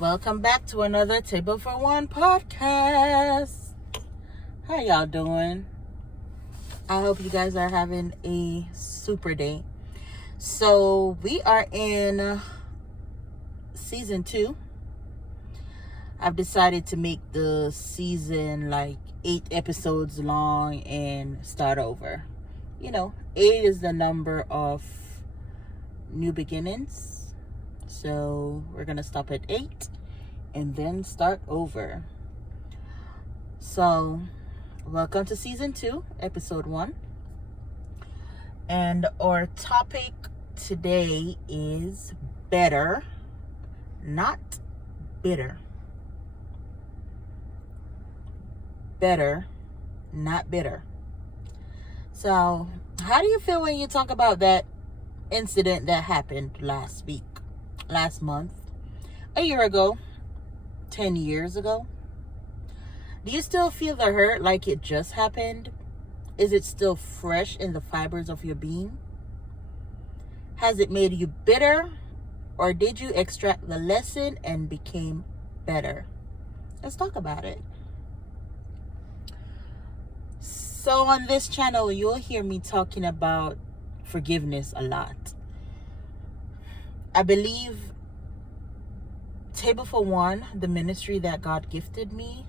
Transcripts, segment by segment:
Welcome back to another Table for One podcast. How y'all doing? I hope you guys are having a super day. So we are in season 2. I've decided to make the season like 8 episodes long and start over. 8 is the number of new beginnings. So we're going to stop at 8 and then start over. So welcome to season 2, episode 1. And our topic today is better, not bitter. Better, not bitter. So how do you feel when you talk about that incident that happened last month, a year ago, 10 years ago? Do you still feel the hurt like it just happened? Is it still fresh in the fibers of your being? Has it made you bitter, or did you extract the lesson and became better? Let's talk about it. So on this channel, you'll hear me talking about forgiveness a lot. I believe Table for One, the ministry that God gifted me,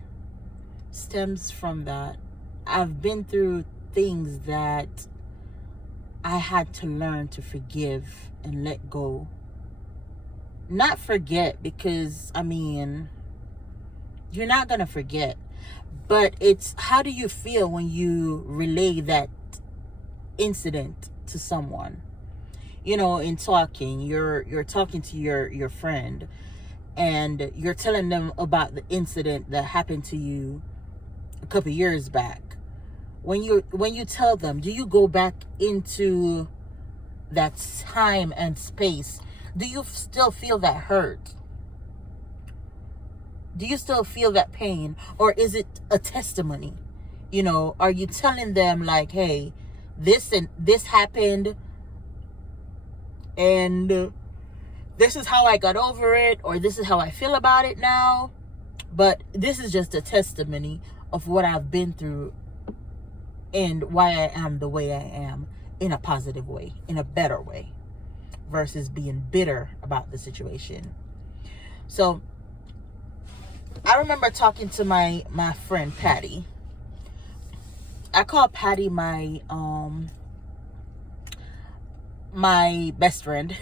stems from that. I've been through things that I had to learn to forgive and let go. Not forget, because, you're not going to forget. But it's how do you feel when you relay that incident to someone? In talking, you're talking to your friend, and you're telling them about the incident that happened to you a couple years back. When you tell them, do you go back into that time and space? Do you still feel that hurt? Do you still feel that pain? Or is it a testimony? Are you telling them like, hey, this and this happened, and this is how I got over it, or this is how I feel about it now, but this is just a testimony of what I've been through and why I am the way I am, in a positive way, in a better way, versus being bitter about the situation. So I remember talking to my friend Patty. I call Patty my best friend.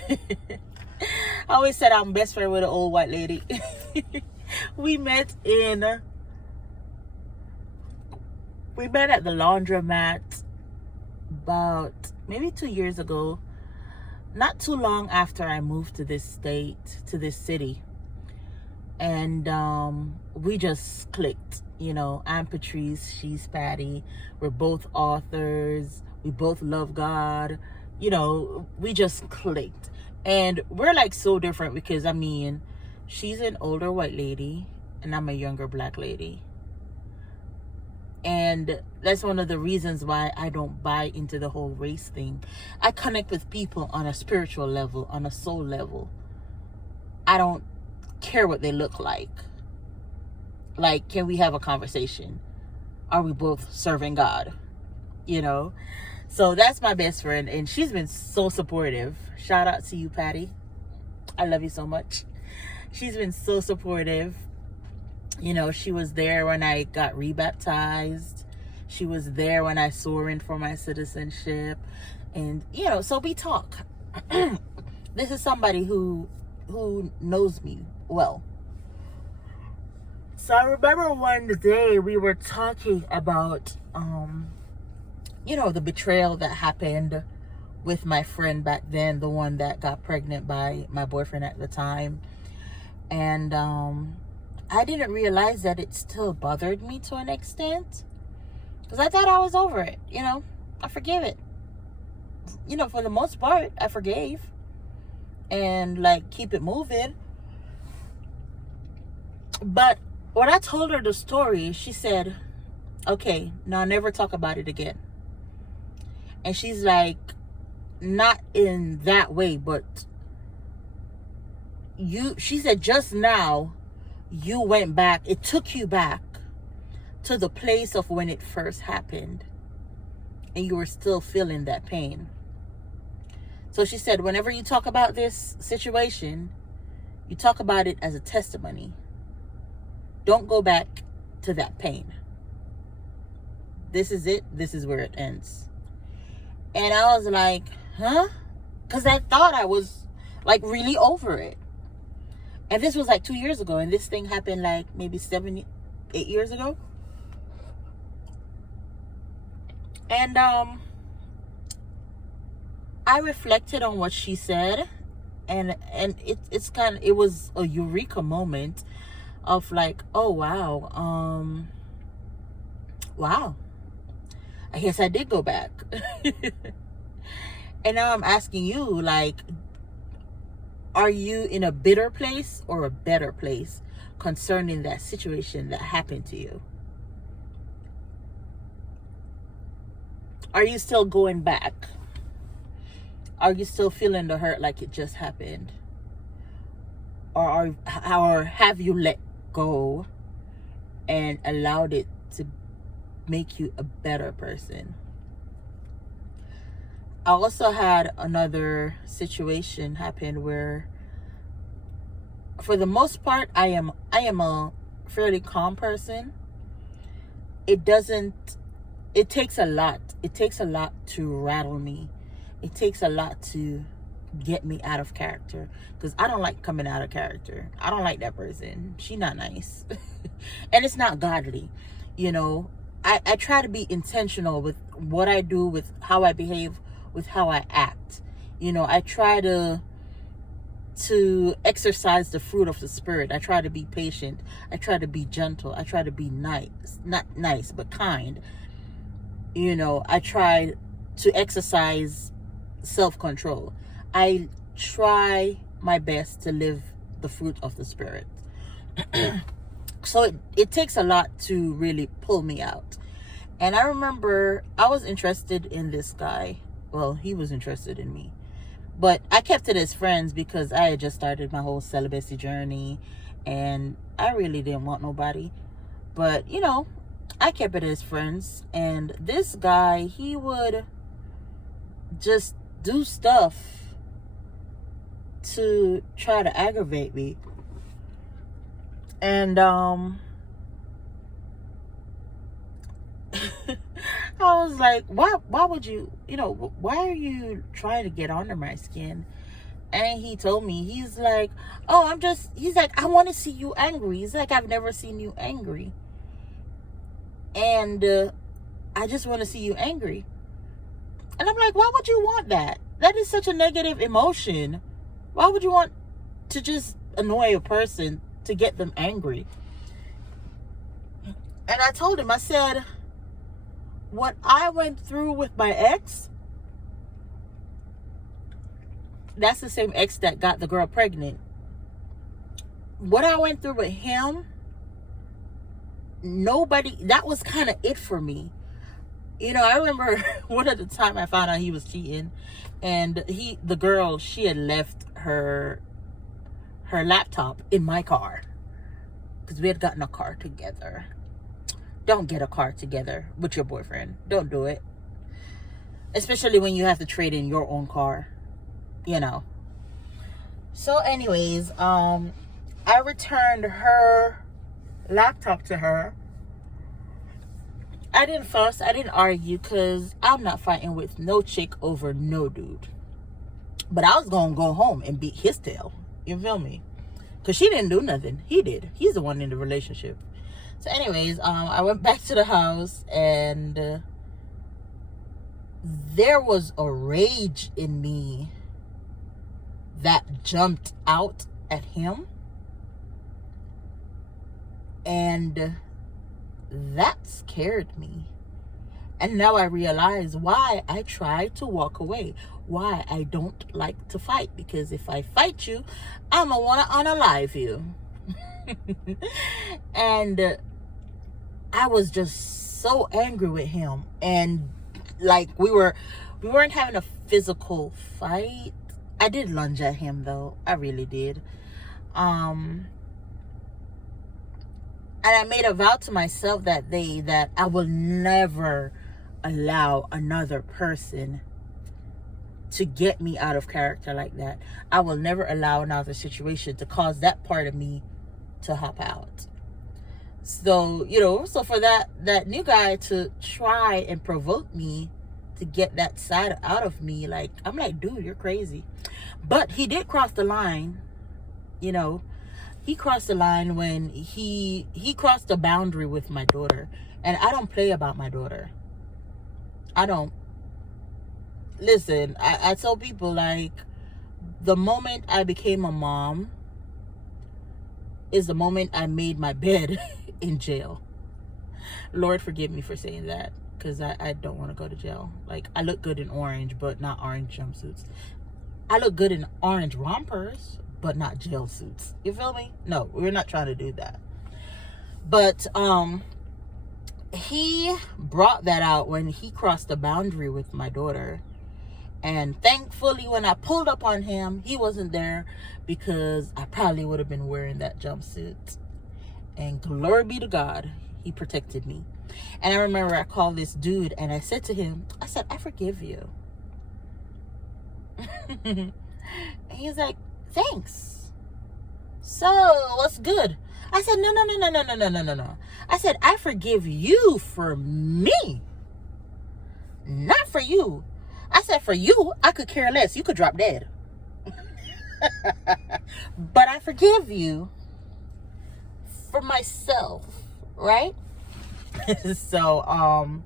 I always said I'm best friend with an old white lady. We met at the laundromat about maybe 2 years ago, not too long after I moved to this city. And we just clicked. I'm Patrice, she's Patty. We're both authors. We both love God. We just clicked. And we're like so different because she's an older white lady and I'm a younger black lady. And that's one of the reasons why I don't buy into the whole race thing. I connect with people on a spiritual level, on a soul level. I don't care what they look like. Like, can we have a conversation? Are we both serving God? So that's my best friend, and she's been so supportive. Shout out to you, Patty. I love you so much. She's been so supportive. She was there when I got rebaptized. She was there when I swore in for my citizenship. And, so we talk. This is somebody who knows me well. So I remember one day we were talking about, the betrayal that happened with my friend back then, the one that got pregnant by my boyfriend at the time. And I didn't realize that it still bothered me to an extent, because I thought I was over it. I forgive it. For the most part, I forgave and keep it moving. But when I told her the story, she said, okay, now never talk about it again. And she's like, not in that way, but she said, just now you went back, it took you back to the place of when it first happened, and you were still feeling that pain. So she said, whenever you talk about this situation, you talk about it as a testimony. Don't go back to that pain. This is it. This is where it ends. And I was like, huh? Because I thought I was like really over it. And this was like 2 years ago. And this thing happened like maybe 7, 8 years ago. And I reflected on what she said. And it was a eureka moment of like, oh wow, wow, I guess I did go back. And now I'm asking you, like, are you in a bitter place or a better place concerning that situation that happened to you? Are you still going back? Are you still feeling the hurt like it just happened? Or have you let go and allowed it to make you a better person? I also had another situation happen where, for the most part, I am a fairly calm person. It takes a lot. It takes a lot to rattle me. It takes a lot to get me out of character, because I don't like coming out of character. I don't like that person. She's not nice. And it's not godly. You know, I try to be intentional with what I do, with how I behave, with how I act. You know, I try to exercise the fruit of the Spirit. I try to be patient. I try to be gentle. I try to be nice. Not nice, but kind. You know, I try to exercise self-control. I try my best to live the fruit of the Spirit. So it takes a lot to really pull me out. And I remember I was interested in this guy. Well, he was interested in me. But I kept it as friends because I had just started my whole celibacy journey. And I really didn't want nobody. But, you know, I kept it as friends. And this guy, he would just do stuff to try to aggravate me. And I was like, why would you, why are you trying to get under my skin? And he told me, he's like, he's like, I want to see you angry. He's like, I've never seen you angry. And I just want to see you angry. And I'm like, why would you want that? That is such a negative emotion. Why would you want to just annoy a person to get them angry? And I told him, I said, what I went through with my ex, that's the same ex that got the girl pregnant. What I went through with him, that was kind of it for me. I remember one of the time I found out he was cheating, and the girl, she had left her laptop in my car, because we had gotten a car together. Don't get a car together with your boyfriend. Don't do it. Especially when you have to trade in your own car, So anyways, I returned her laptop to her. I didn't fuss. I didn't argue, because I'm not fighting with no chick over no dude. But I was going to go home and beat his tail. You feel me? Because she didn't do nothing. He did. He's the one in the relationship. So anyways, I went back to the house, and there was a rage in me that jumped out at him. And that scared me. And now I realize why I try to walk away. Why I don't like to fight. Because if I fight you, I'm going to want to unalive you. And I was just so angry with him. And like we weren't having a physical fight. I did lunge at him though. I really did. And I made a vow to myself that day that I will never allow another person to get me out of character like that. I will never allow another situation to cause that part of me to hop out. So, so for that new guy to try and provoke me to get that side out of me, like, I'm like, dude, you're crazy. But he did cross the line, He crossed the line when he crossed the boundary with my daughter. And I don't play about my daughter. I don't. Listen, I tell people, like, the moment I became a mom is the moment I made my bed in jail. Lord, forgive me for saying that, because I don't want to go to jail. Like, I look good in orange, but not orange jumpsuits. I look good in orange rompers, but not jail suits. You feel me? No, we're not trying to do that. But he brought that out when he crossed the boundary with my daughter. And thankfully, when I pulled up on him, he wasn't there, because I probably would have been wearing that jumpsuit. And glory be to God, he protected me. And I remember I called this dude and I said to him, I said, I forgive you. And he's like, thanks. So what's good? I said, no. I said, I forgive you for me, not for you. I said, for you, I could care less. You could drop dead. But I forgive you for myself, right? So,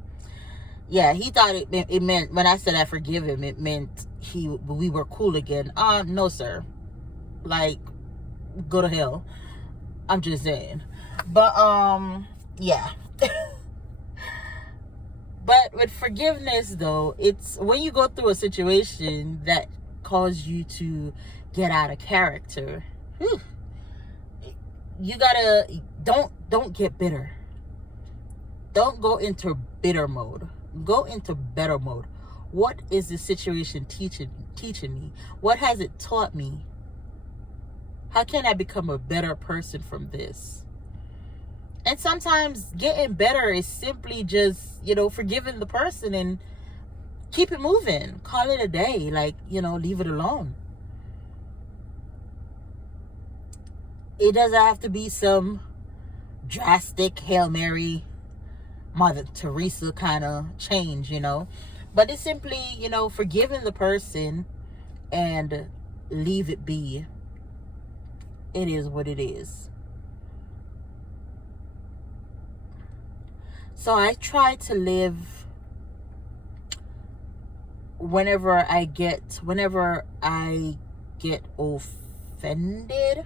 yeah, he thought it meant, when I said I forgive him, it meant we were cool again. No, sir. Like, go to hell. I'm just saying. But, yeah. But with forgiveness, though, it's when you go through a situation that caused you to get out of character, you gotta, don't get bitter. Don't go into bitter mode. Go into better mode. What is the situation teaching me? What has it taught me? How can I become a better person from this? And sometimes getting better is simply just, forgiving the person and keep it moving. Call it a day. Like, leave it alone. It doesn't have to be some drastic Hail Mary, Mother Teresa kind of change, But it's simply, forgiving the person and leave it be. It is what it is. So I try to live whenever I get offended,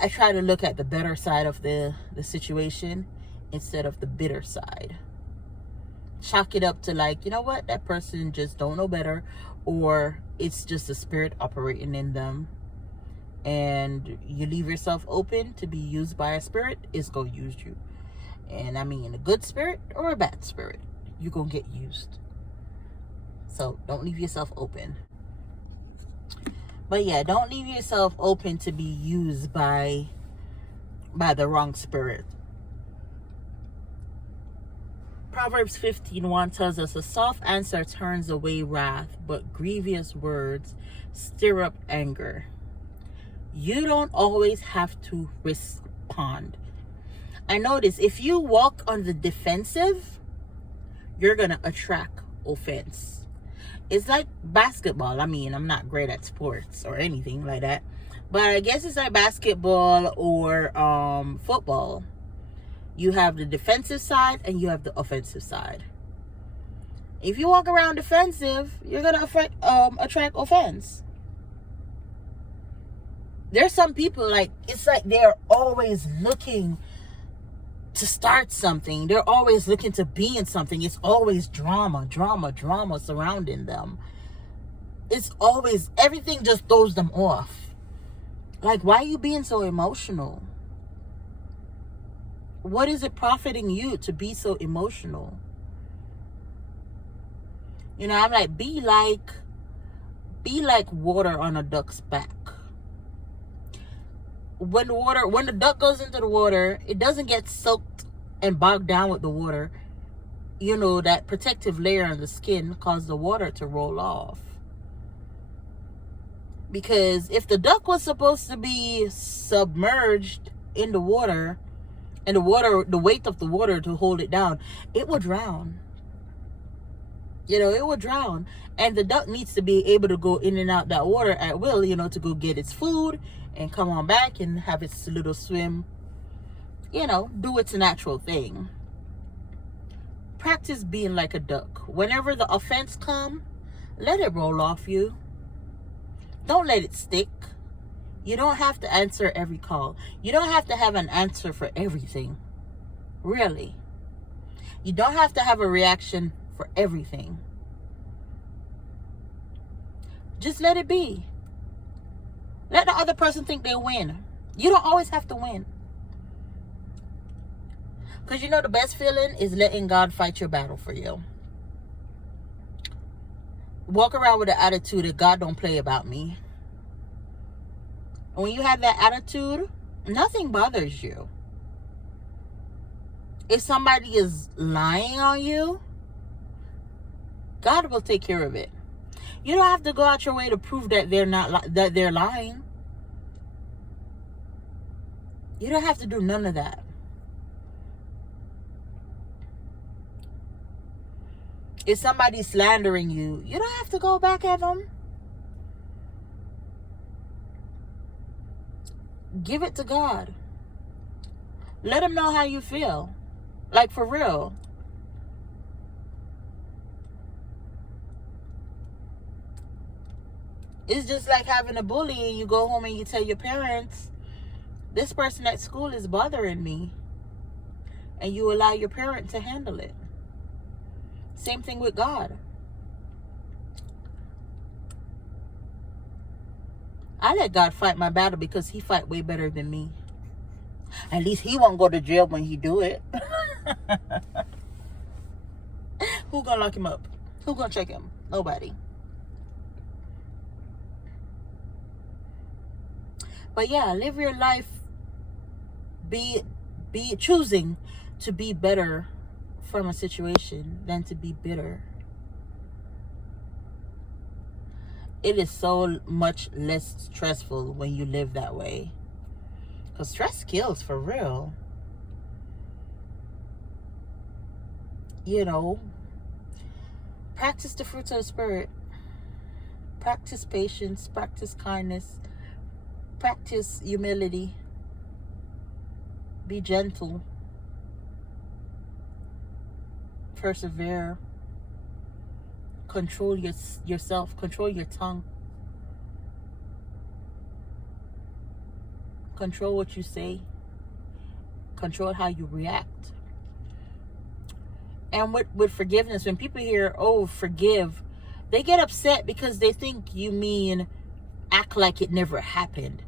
I try to look at the better side of the situation instead of the bitter side. Chalk it up to, like, you know what, that person just don't know better, or it's just a spirit operating in them, and you leave yourself open to be used by a spirit. It's gonna use you. And I mean, a good spirit or a bad spirit, you're gonna get used. So don't leave yourself open. But yeah, don't leave yourself open to be used by the wrong spirit. Proverbs 15:1 tells us, a soft answer turns away wrath, but grievous words stir up anger. You don't always have to respond. I notice if you walk on the defensive, you're going to attract offense. It's like basketball. I mean, I'm not great at sports or anything like that, but I guess it's like basketball or football. You have the defensive side and you have the offensive side. If you walk around defensive, you're going to attract offense. There's some people, like, it's like they're always looking to start something. They're always looking to be in something. It's always drama surrounding them. It's always, everything just throws them off. Like, why are you being so emotional? What is it profiting you to be so emotional? I'm like, be like water on a duck's back. when the duck goes into the water, it doesn't get soaked and bogged down with the water. You know, that protective layer on the skin causes the water to roll off. Because if the duck was supposed to be submerged in the water, and the weight of the water to hold it down, it would drown. You know, it would drown. And the duck needs to be able to go in and out that water at will, you know, to go get its food and come on back and have its little swim, you know, do its natural thing. Practice being like a duck. Whenever the offense come, let it roll off you. Don't let it stick. You don't have to answer every call. You don't have to have an answer for everything. Really. You don't have to have a reaction for everything. Just let it be. Let the other person think they win. You don't always have to win. Because you know the best feeling is letting God fight your battle for you. Walk around with the attitude that God don't play about me. When you have that attitude, nothing bothers you. If somebody is lying on you, God will take care of it. You don't have to go out your way to prove that they're lying. You don't have to do none of that. If somebody's slandering you, you don't have to go back at them. Give it to God. Let him know how you feel. Like, for real. It's just like having a bully and you go home and you tell your parents, this person at school is bothering me. And you allow your parent to handle it. Same thing with God. I let God fight my battle because he fight way better than me. At least he won't go to jail when he do it. Who gonna lock him up? Who gonna check him? Nobody. But yeah, live your life. Be choosing to be better from a situation than to be bitter. It is so much less stressful when you live that way. Because stress kills, for real. You know, practice the fruits of the Spirit. Practice patience, practice kindness, practice humility. Be gentle. Persevere. Control yourself. Control your tongue. Control what you say. Control how you react. And with forgiveness, when people hear, oh, forgive, they get upset because they think you mean act like it never happened.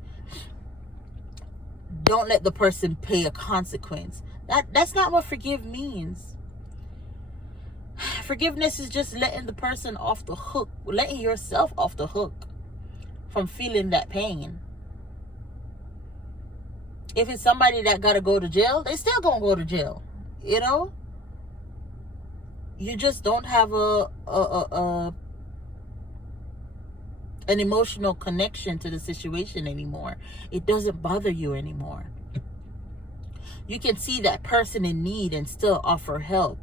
Don't let the person pay a consequence. That's not what forgive means. Forgiveness is just letting the person off the hook, letting yourself off the hook from feeling that pain. If it's somebody that gotta go to jail, they still gonna go to jail. You know? You just don't have an emotional connection to the situation anymore. It doesn't bother you anymore. You can see that person in need and still offer help.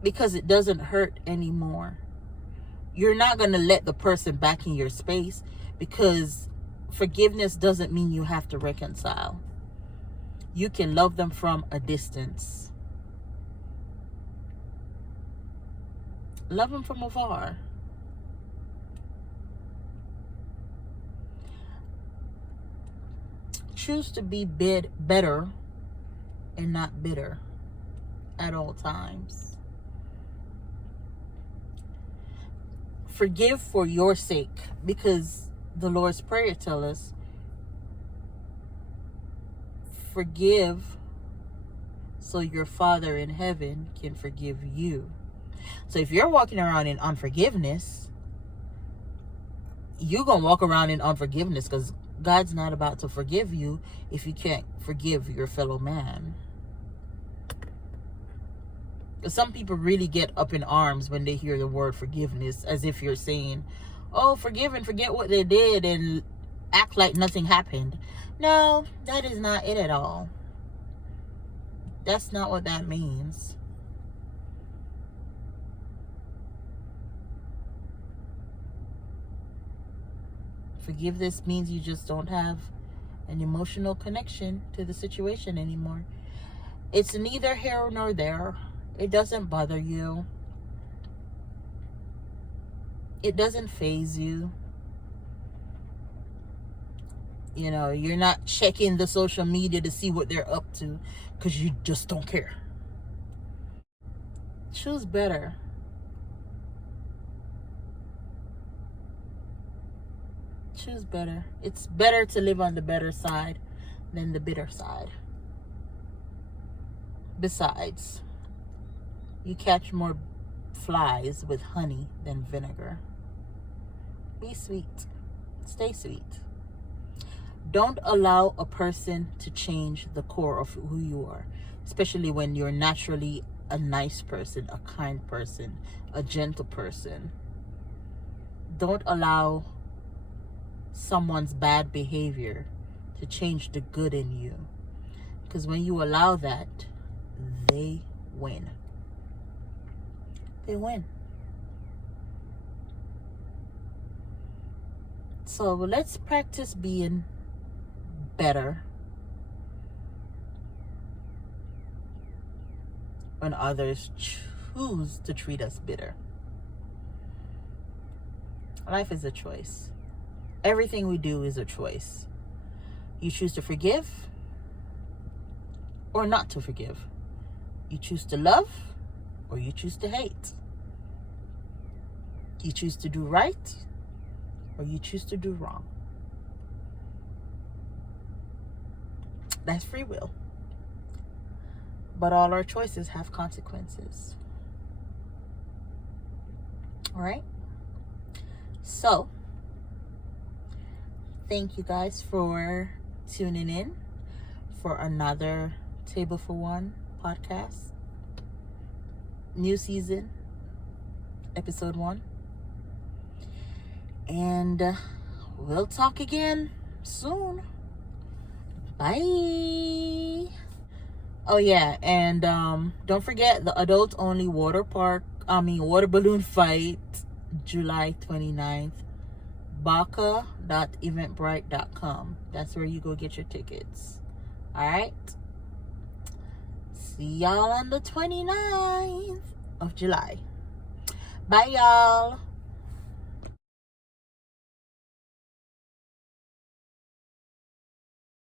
Because it doesn't hurt anymore. You're not going to let the person back in your space, because forgiveness doesn't mean you have to reconcile. You can love them from a distance. Love them from afar. Choose to be better and not bitter at all times. Forgive for your sake, because the Lord's Prayer tells us, forgive so your Father in heaven can forgive you. So if you're walking around in unforgiveness, you're going to walk around in unforgiveness, because God's not about to forgive you if you can't forgive your fellow man. Some people really get up in arms when they hear the word forgiveness, as if you're saying, oh, forgive and forget what they did and act like nothing happened. No, that is not it at all. That's not what that means. Forgiveness means you just don't have an emotional connection to the situation anymore. It's neither here nor there. It doesn't bother you. It doesn't faze you. You know, you're not checking the social media to see what they're up to, because you just don't care. Choose better. Choose better. It's better to live on the better side than the bitter side. Besides, you catch more flies with honey than vinegar. Be sweet. Stay sweet. Don't allow a person to change the core of who you are, especially when you're naturally a nice person, a kind person, a gentle person. Don't allow someone's bad behavior to change the good in you, because when you allow that, they win. They win. So let's practice being better when others choose to treat us bitter. Life is a choice. Everything we do is a choice. You choose to forgive or not to forgive. You choose to love or you choose to hate. You choose to do right or you choose to do wrong. That's free will. But all our choices have consequences. All right? So, thank you guys for tuning in for another Table for One podcast. New season, episode 1. And we'll talk again soon. Bye. Oh yeah, and don't forget the adult only water balloon fight, July 29th. Baka.eventbrite.com. That's where you go get your tickets. Alright? See y'all on the 29th of July. Bye y'all.